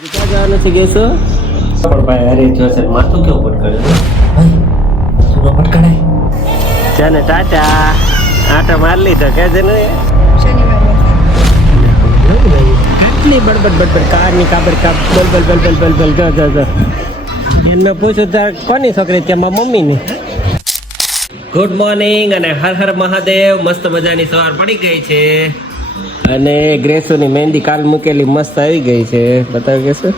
ક્યાં જવાનું છે કેસો પણ ભાઈ અરે જોશે માથું કેવું પટકાડે ભાઈ પટકાડાય છે ને ટાટા આટા માર લીધા કે છે ને કેટલી બડબડ બડબડ કાર ની કાબડ કાબ બલ બલ બલ બલ બલ બલ ગ ગ એને પૂછું તાર કોની છોકરી ત્યાં મારા મમ્મીની. ગુડ મોર્નિંગ અને હર હર મહાદેવ. મસ્ત મજાની સવાર પડી ગઈ છે અને ગ્રેસોની મહેંદી કાલ મૂકેલી મસ્ત આવી ગઈ છે. બતાવી કે શું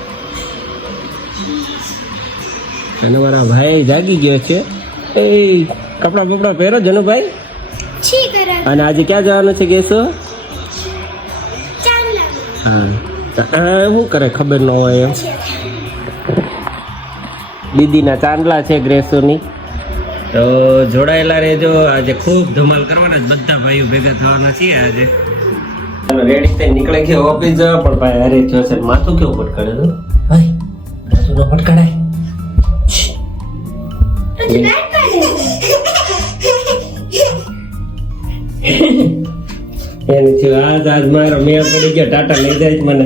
અને મારા ભાઈ જાગી ગયો છે. એ કપડા બપડા પહેરો જનુભાઈ. અને આજે ક્યાં જવાનું છે કેસો? હા શું કરે ખબર ન હોય એમ. દીદીના ચાંદલા છે ગ્રેસોની, તો જોડાયેલા રહેજો. આજે ખૂબ ધમાલ કરવાના જ બધા ભાઈઓ ભેગા થવાના છીએ આજે. રેડી થઈને નીકળે છે ઓફિસ જવા, પણ ભાઈ અરે જોશે માથું કેવું પટકાડે તો ભાઈ માથું ન પટકાડાય. એની થયું આજ મારો મેળ પડી ગયો. ટાટા લઈ જાય છે મને.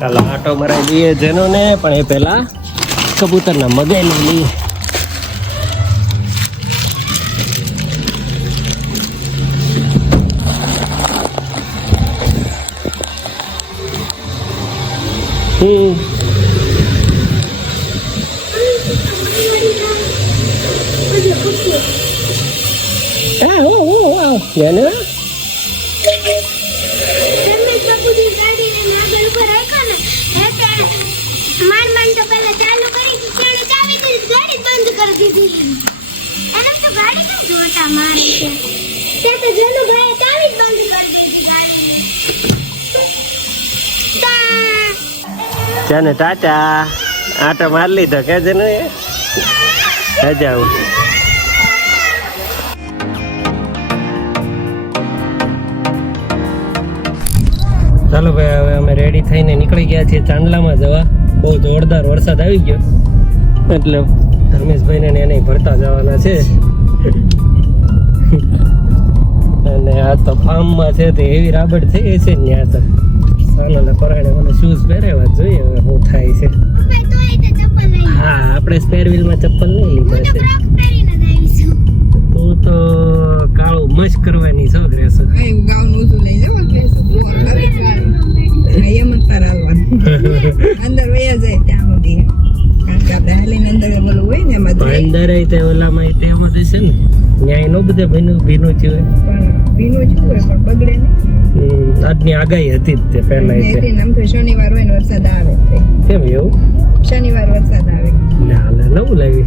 ચાલો આટો મરાઈ દઈએ જેનો ને, પણ એ પેલા કબૂતરના મગાઈ લઈ લઈએ. ચાને ટાટા આટા માર લીધા કે છે ને જાઉં. ચાલો ભાઈ હવે અમે રેડી થઈને નીકળી ગયા છીએ ચાંદલામાં જવા. બહુ જોરદાર વરસાદ આવી ગયો એટલે ધર્મેશભાઈને એને ભરતા જવાના છે. અને આ તો ફાર્મમાં છે તે એવી રાબડ થઈ ગઈ છે ને ત્યાં તો સાના પરાણે મને શૂઝ પહેરેવા જોઈએ. હવે શું થાય છે. હા આપણે સ્પેર વ્હીલમાં ચપ્પલ નહીં લીધા છે. તું તો કાળું મસ્ત કરવાની છો ગ્રેસ. અંદર તે ઓલામાં તેમ જ છે ને ન્યાય નો બધે ભીનું થયું આજની આગાહી હતી જ તે પહેલા. શનિવાર હોય ને વરસાદ આવે. કેમ એવું? શનિવાર વરસાદ આવે. નવું લાવી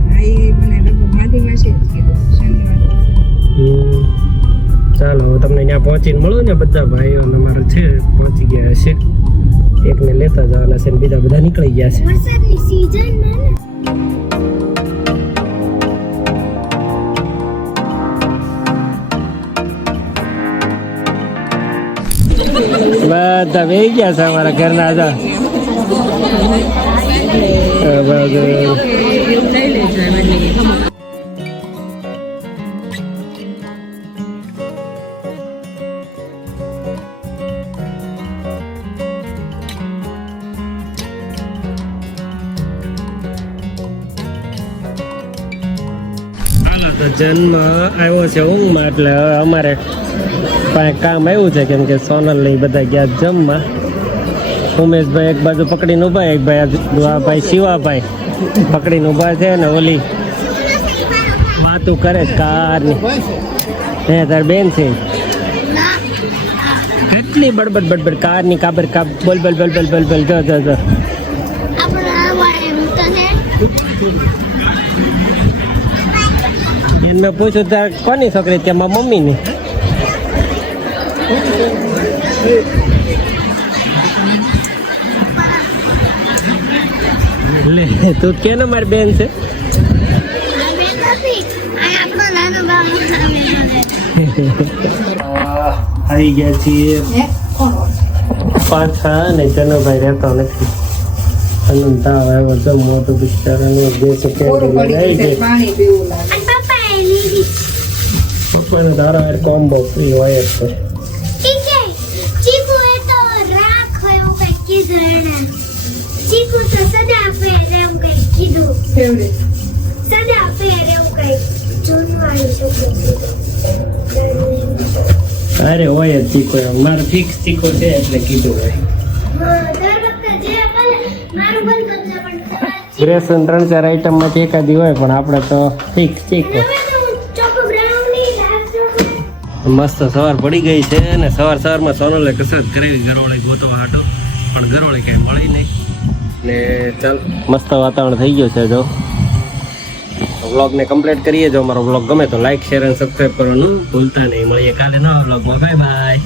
ચાલો તમને ત્યાં પહોંચીને મળો ને. બધા ભાઈઓ અમારા છે પહોંચી ગયા હશે. એકને લેતા જવાના છે ને બીજા બધા નીકળી ગયા છે. બધા વહી ગયા છે અમારા ઘરના. હતા તો જન્મ આવ્યો છે ઊંઘમાં, એટલે અમારે પાસે કામ આવ્યું છે. કેમ કે સોનલ ને બધા ગયા જમવા. ઉમેશભાઈ એક બાજુ પકડીને ઊભા, એક ભાઈ આ ભાઈ શિવાભાઈ પકડીને ઊભા છે ને ઓલી વાતું કરે કારની. હે તાર બેન છે કેટલી બડબડ બડબડ કારની કાબર કાબ બોલ બોલ બોલ બોલ બોલ બોલ ગ ગ ગ. એને પૂછું તાર કોની છોકરી ત્યાં મારા મમ્મીની. લે તું કે ને મારી બેન છે. આવી ગયા છીએ પાછા ને જનુભાઈ રહેતો નથી. આનંદ તાવ આવ્યો તો મોટું બિચારાનું જે છે કે કોરું પડી ગયું છે, પાણી પીવું લાગે. પપ્પાને તારા હારે કોમ્બો ફ્રી હોય જ છે ફેવરેટ. અરે હોય જ ચીકો એમ. મારે ફિક્સ ચીકો છે એટલે કીધું હોય ગ્રેસન 3-4 આઈટમ માંથી એકાદી હોય પણ આપણે તો ફિક્સ ચીકો મસ્ત સવાર પડી ગઈ છે અને સવારમાં સોનલે કસરત કરી ગરોળી ગોતવા હાટું પણ ગરોળી કઈ મળી નહીં ને ચાલ મસ્ત વાતાવરણ થઈ ગયું છે જો વ્લોગને કમ્પ્લીટ કરીએ જો અમારો વ્લોગ ગમે તો લાઈક શેર અને સબસ્ક્રાઈબ કરવાનું ભૂલતા નહીં મળીએ કાલે નવા વ્લોગમાં બાય બાય